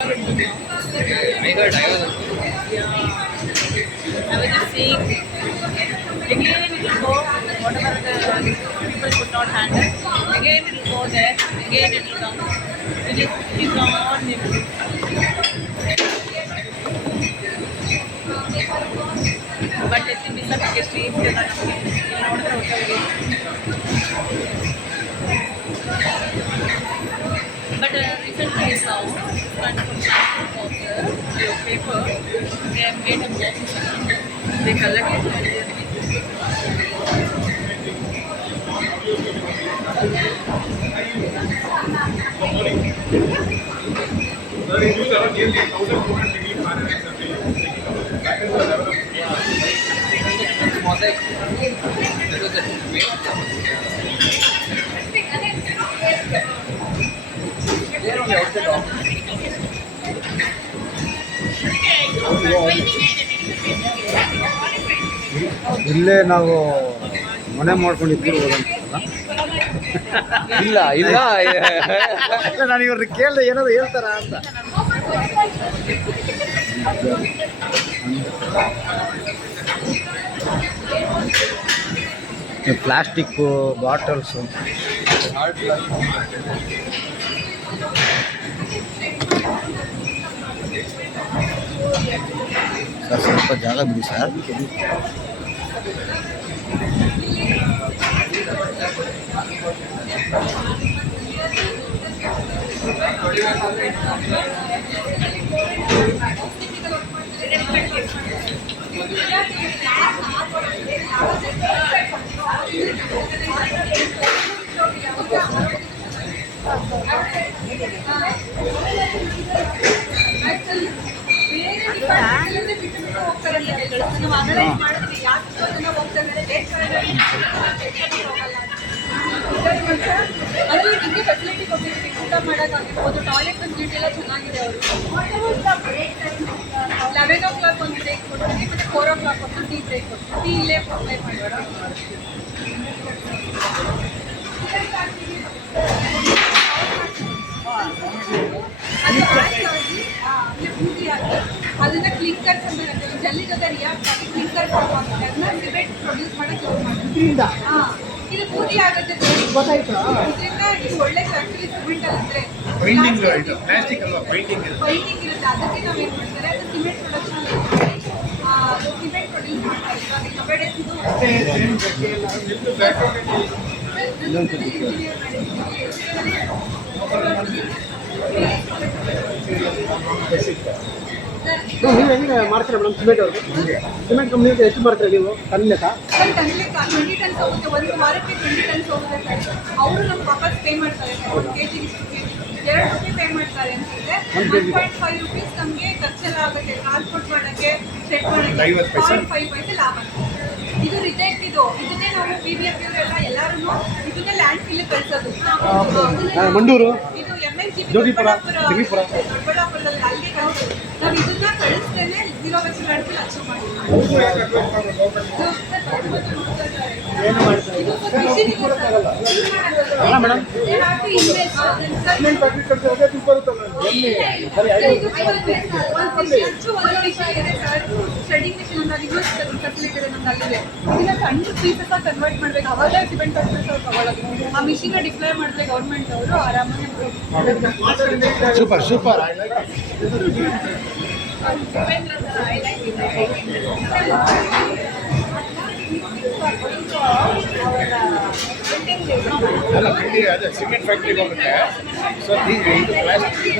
I heard. Yeah. I was just saying, again it will go, whatever the people could not handle, again it will go there, again it will come. It is keeps on improving. But it will be such a strange but recently I saw one of the paper, they have made a box, they collect it ಇಲ್ಲೇ ನಾವು ಮನೆ ಮಾಡ್ಕೊಂಡಿದ್ದೀವಿ ಇಲ್ಲ ಇಲ್ಲ ನಾನು ಇವ್ರನ್ನ ಕೇಳಿದೆ ಏನಾದ್ರು ಹೇಳ್ತಾರ ಅಂತ. ಪ್ಲಾಸ್ಟಿಕ್ಕು ಬಾಟಲ್ಸು ಸರ್, ಸ್ವಲ್ಪ ಜಾಗ ಬಿಡಿ ಸರ್. ಅದು ನಿಮಗೆ ಫೆಸಿಲಿಟಿ ಕೊಟ್ಟಿದ್ದೀವಿ, ಊಟ ಮಾಡೋಕ್ಕಾಗಿರ್ಬೋದು, ಟಾಯ್ಲೆಟ್ ಫೆಸಿಲಿಟಿ ಎಲ್ಲ ಚೆನ್ನಾಗಿದೆ. ಅವರು 11 o'clock ಒಂದು ಬ್ರೇಕ್ ಕೊಡ್ತೀವಿ, ಮತ್ತು 4 o'clock ಒಂದು ಟೀ ಬ್ರೇಕ್ ಕೊಡ್ತೀವಿ. ಟೀ ಇಲ್ಲೇ ಪ್ರೊವೈಡ್ ಮಾಡೋಣ. ಅದು ಪೂರ್ತಿ ಆಗಿ ಅದನ್ನ ಕ್ಲಿಂಕರ್ಸ್ ಅಂತ ಹೇಳ್ತೀವಿ, ಜಲ್ಲಿ ಜೊತೆ ರಿಯಾಕ್ಟ್ ಆಗಿ ಕ್ಲಿಂಕರ್ ಫಾರ್ಮ್ ಆಗುತ್ತೆ. ಅದನ್ನ ಸಿಮೆಂಟ್ ಪ್ರೊಡ್ಯೂಸ್ ಮಾಡೋಕ್ಕೆ ಯೂಸ್ ಮಾಡ್ತೀವಿ. ಇದು ಪೂರ್ತಿ ಆಗುತ್ತೆ, ಗೊತ್ತಾಯ್ತು. ಇದರಿಂದ ಇದು ಒಳ್ಳೆ ಆಕ್ಚುಲಿ ಸಿಮೆಂಟ್ ಅಲ್ಲಿದ್ರೆ ಪೈಂಟಿಂಗ್ ಪ್ಲಾಸ್ಟಿಕ್ ಅಲ್ವಾ, ಪೈಂಟಿಂಗ್ ಇರುತ್ತೆ. ಅದಕ್ಕೆ ನಾವು ಏನು ಮಾಡ್ತಾರೆ, ಅದು ಸಿಮೆಂಟ್ ಪ್ರೊಡಕ್ಷನ್ ಸಿಮೆಂಟ್ ಪ್ರೊಡ್ಯೂಸ್ ಮಾಡ್ತಾರೆ. ಇವಾಗ ನೀವು ಹೆಂಗೆ ಮಾಡ್ತೀರಾ ಮೇಡಮ್? ಸಿಮೆಂಟ್ ಅವ್ರಿಗೆ ಸಿಮೆಂಟ್ ಕಂಪ್ನಿಗೆ ಎಷ್ಟು ಬರ್ತೀರಾ ನೀವು? ಟನ್ಲೆಕ್ಕ 20 ಟನ್ಸ್ ಹೋಗುತ್ತೆ, ಒಂದು ವಾರಕ್ಕೆ 20 ಟನ್ಸ್ ಹೋಗುತ್ತೆ ಸರ್. ಅವರು ನಮ್ಮ ವಾಪಸ್ ಪೇ ಮಾಡ್ತಾರೆ, 1 kg 2 ರೂಪಾಯಿ ಪೇ ಮಾಡ್ತಾರೆ ಅನ್ಸುತ್ತೆ. 1.5 ರೂಪೀಸ್ ನಮಗೆ ಖರ್ಚೆಲ್ಲ ಆಗುತ್ತೆ, ಟ್ರಾನ್ಸ್ಪೋರ್ಟ್ ಮಾಡೋಕ್ಕೆ, ಸೆಟ್ ಮಾಡೋಕ್ಕೆ 0.5 ಪೈಸೆ ಲಾಭ. ಇದು ರಿಜೆಕ್ಟ್, ಇದನ್ನೇ ನಾವು BBMP ಎಲ್ಲರೂ ಇದನ್ನೇ ಲ್ಯಾಂಡ್ ಫಿಲ್ ಕಳಿಸೋದು. ಮಂಡೂರು, ಇದು MNGP ದೊಡ್ಡಬಳ್ಳಾಪುರದಲ್ಲಿ ಅಲ್ಲಿಗೆ ಕಳಿಸೋದು. ನಾವು ಇದನ್ನ ಕಳಿಸ್ತೇನೆ 0 ವೆಚ್ಚ ಲ್ಯಾಂಡ್ ಫಿಲ್ ಅಚೀವ್ ಮಾಡಿ. ಏನು ಮಾಡ್ತಾರೆ ಮೇಡಮ್? ಸಿಮೆಂಟ್ ಫ್ಯಾಕ್ಟ್ರಿ ಕಳಿಸೋದೇ ದುಡ್ಡು ಬರುತ್ತಲ್ಲ ಎಲ್ಲಿ? ಸರಿ, ಶೆಡಿಂಗ್ ಮಿಷನ್ ಅಂತ ರಿವರ್ಸ್ ಫೆಸಿಲಿಟಿ ಇದೆ ನಮ್ಗೆ ಅಲ್ಲಿದೆ. ಇದನ್ನ ಸಣ್ಣ ಪೀಸಸ್ ಕನ್ವರ್ಟ್ ಮಾಡ್ಬೇಕು, ಅವಾಗ ಸಿಮೆಂಟ್ ಫ್ಯಾಕ್ಟ್ರೀಸ್ ಅವ್ರು ತಗೊಳ್ಳೋದು. ಆ ಮಿಷಿನ್ ಡಿಪ್ಲಾಯ್ ಮಾಡಿದ್ರೆ ಗೌರ್ಮೆಂಟ್ ಅವರು ಆರಾಮಾಗಿ ಸೂಪರ್ ಸೂಪರ್. ಅಲ್ಲ, ಅದೇ ಸಿಮೆಂಟ್ ಫ್ಯಾಕ್ಟ್ರಿಗೆ ಹೋಗುತ್ತೆ. ಸೊ ಇದು ಪ್ಲಾಸ್ಟಿಕ್